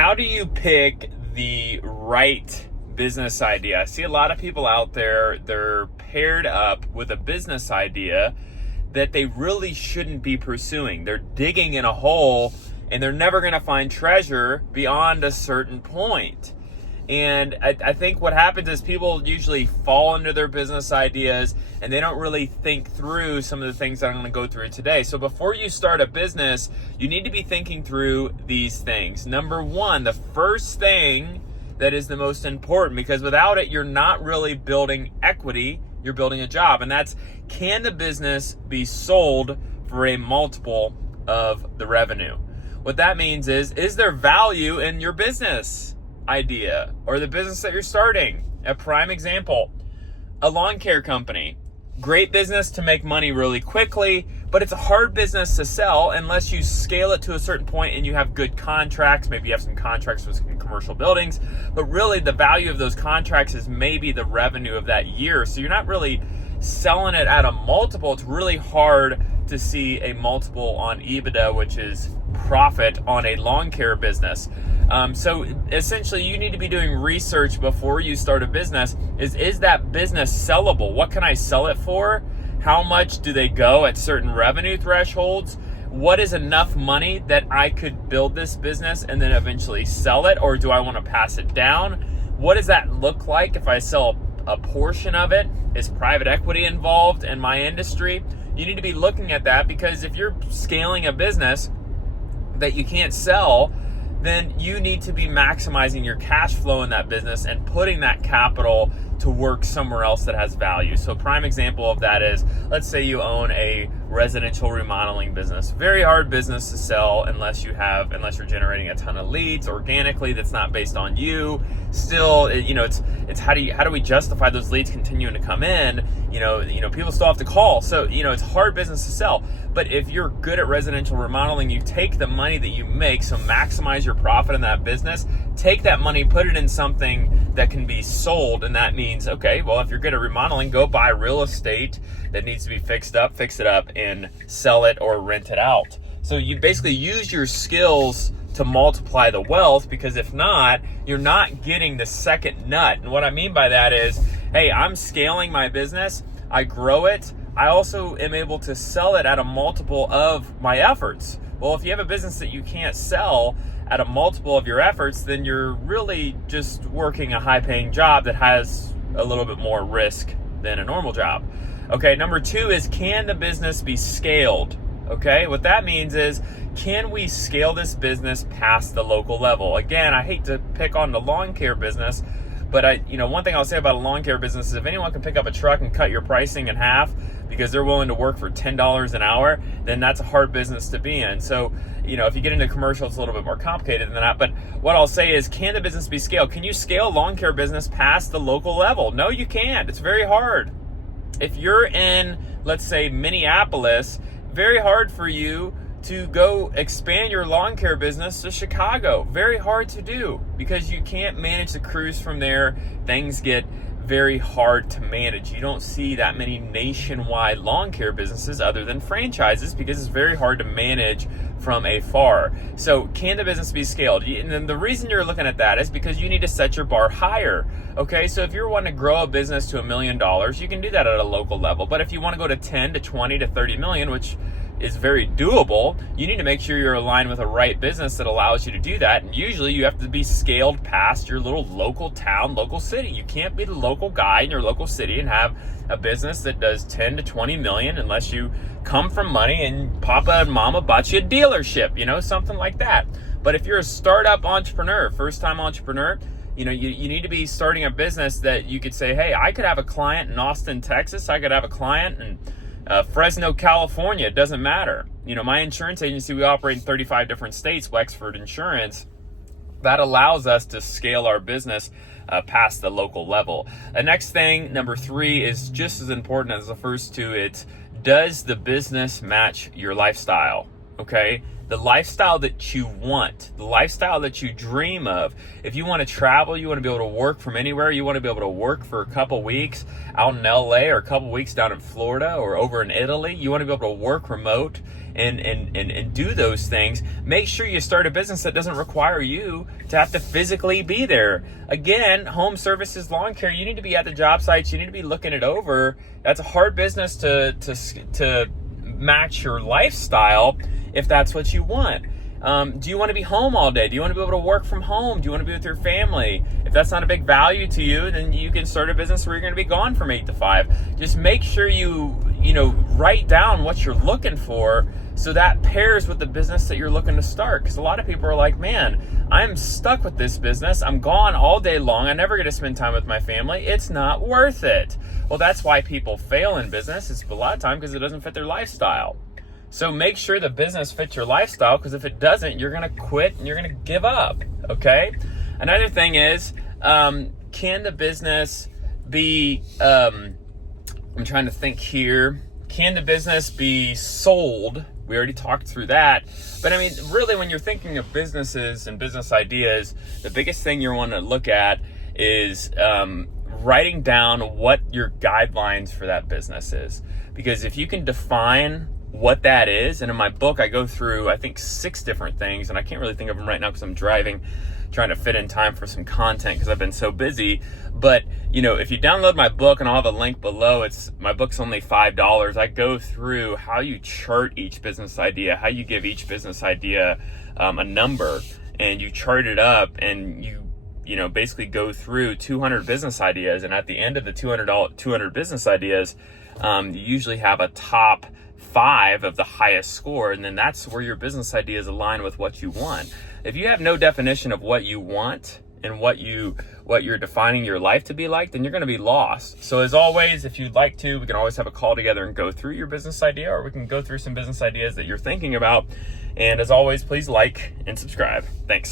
how do you pick the right business idea? I see a lot of people out there, they're paired up with a business idea that they really shouldn't be pursuing. They're digging in a hole and they're never going to find treasure beyond a certain point. And I think what happens is people usually fall into their business ideas and they don't really think through some of the things that I'm going to go through today. So before you start a business, you need to be thinking through these things. Number one, the first thing that is the most important, because without it, you're not really building equity, you're building a job. And that's, can the business be sold for a multiple of the revenue? What that means is there value in your business idea or the business that you're starting? A prime example, a lawn care company. Great business to make money really quickly, but it's a hard business to sell unless you scale it to a certain point and you have good contracts. Maybe you have some contracts with some commercial buildings, but really the value of those contracts is maybe the revenue of that year. So you're not really selling it at a multiple. It's really hard to see a multiple on EBITDA, which is profit on a lawn care business. So essentially you need to be doing research before you start a business. Is that business sellable? What can I sell it for? How much do they go at certain revenue thresholds? What is enough money that I could build this business and then eventually sell it? Or do I want to pass it down? What does that look like if I sell a portion of it? Is private equity involved in my industry? You need to be looking at that, because if you're scaling a business that you can't sell, then you need to be maximizing your cash flow in that business and putting that capital to work somewhere else that has value. So prime example of that is, let's say you own a residential remodeling business. Very hard business to sell unless you're generating a ton of leads organically that's not based on you. Still, it's how do we justify those leads continuing to come in? People still have to call. So, it's hard business to sell. But if you're good at residential remodeling, you take the money that you make, so maximize your profit in that business, take that money, put it in something that can be sold. And that means, okay, well, if you're good at remodeling, go buy real estate that needs to be fixed up, fix it up, and sell it or rent it out. So you basically use your skills to multiply the wealth, because if not, you're not getting the second nut. And what I mean by that is, hey, I'm scaling my business, I grow it, I also am able to sell it at a multiple of my efforts. Well, if you have a business that you can't sell at a multiple of your efforts, then you're really just working a high-paying job that has a little bit more risk than a normal job. Okay, number two is, can the business be scaled? Okay, what that means is, can we scale this business past the local level? Again, I hate to pick on the lawn care business, but one thing I'll say about a lawn care business is, if anyone can pick up a truck and cut your pricing in half because they're willing to work for $10 an hour, then that's a hard business to be in. So, if you get into commercial, it's a little bit more complicated than that. But what I'll say is, can the business be scaled? Can you scale a lawn care business past the local level? No, you can't. It's very hard. If you're in, let's say, Minneapolis, very hard for you to go expand your lawn care business to Chicago. Very hard to do, because you can't manage the crews from there. Things get very hard to manage. You don't see that many nationwide lawn care businesses other than franchises, because it's very hard to manage from afar. So can the business be scaled? And then the reason you're looking at that is because you need to set your bar higher. Okay, so if you're wanting to grow a business to $1 million, you can do that at a local level. But if you want to go to 10 to 20 to 30 million, which is very doable, you need to make sure you're aligned with a right business that allows you to do that. And usually you have to be scaled past your little local town, local city. You can't be the local guy in your local city and have a business that does 10 to 20 million unless you come from money and Papa and Mama bought you a dealership, something like that. But if you're a startup entrepreneur, first-time entrepreneur, you need to be starting a business that you could say, hey, I could have a client in Austin, Texas. I could have a client in Fresno, California. It doesn't matter. My insurance agency, we operate in 35 different states, Wexford Insurance. That allows us to scale our business past the local level. The next thing, number three, is just as important as the first two. It's, does the business match your lifestyle? Okay. the lifestyle that you want, the lifestyle that you dream of. If you want to travel, you want to be able to work from anywhere, you want to be able to work for a couple weeks out in LA or a couple weeks down in Florida or over in Italy, you want to be able to work remote and do those things. Make sure you start a business that doesn't require you to have to physically be there. Again, home services, lawn care, you need to be at the job sites, you need to be looking it over. That's a hard business to match your lifestyle if that's what you want. Do you want to be home all day? Do you want to be able to work from home? Do you want to be with your family? If that's not a big value to you, then you can start a business where you're going to be gone from 8 to 5. Just make sure you write down what you're looking for so that pairs with the business that you're looking to start. Because a lot of people are like, man, I'm stuck with this business. I'm gone all day long. I never get to spend time with my family. It's not worth it. Well, that's why people fail in business. It's a lot of time because it doesn't fit their lifestyle. So make sure the business fits your lifestyle, because if it doesn't, you're going to quit and you're going to give up, okay? Another thing is, can the business be, I'm trying to think here, can the business be sold? We already talked through that. But I mean, really, when you're thinking of businesses and business ideas, the biggest thing you want to look at is writing down what your guidelines for that business is. Because if you can define what that is, and in my book I go through I think 6 different things, and I can't really think of them right now because I'm driving, trying to fit in time for some content because I've been so busy. But if you download my book, and I'll have a link below, my book's only $5. I go through how you chart each business idea, how you give each business idea a number, and you chart it up, and you basically go through 200 business ideas, and at the end of the 200 business ideas, you usually have a top 5 of the highest score, and then that's where your business ideas align with what you want. If you have no definition of what you want and what you're defining your life to be like, then you're going to be lost. So as always, if you'd like to, we can always have a call together and go through your business idea, or we can go through some business ideas that you're thinking about. And as always, please like and subscribe. Thanks.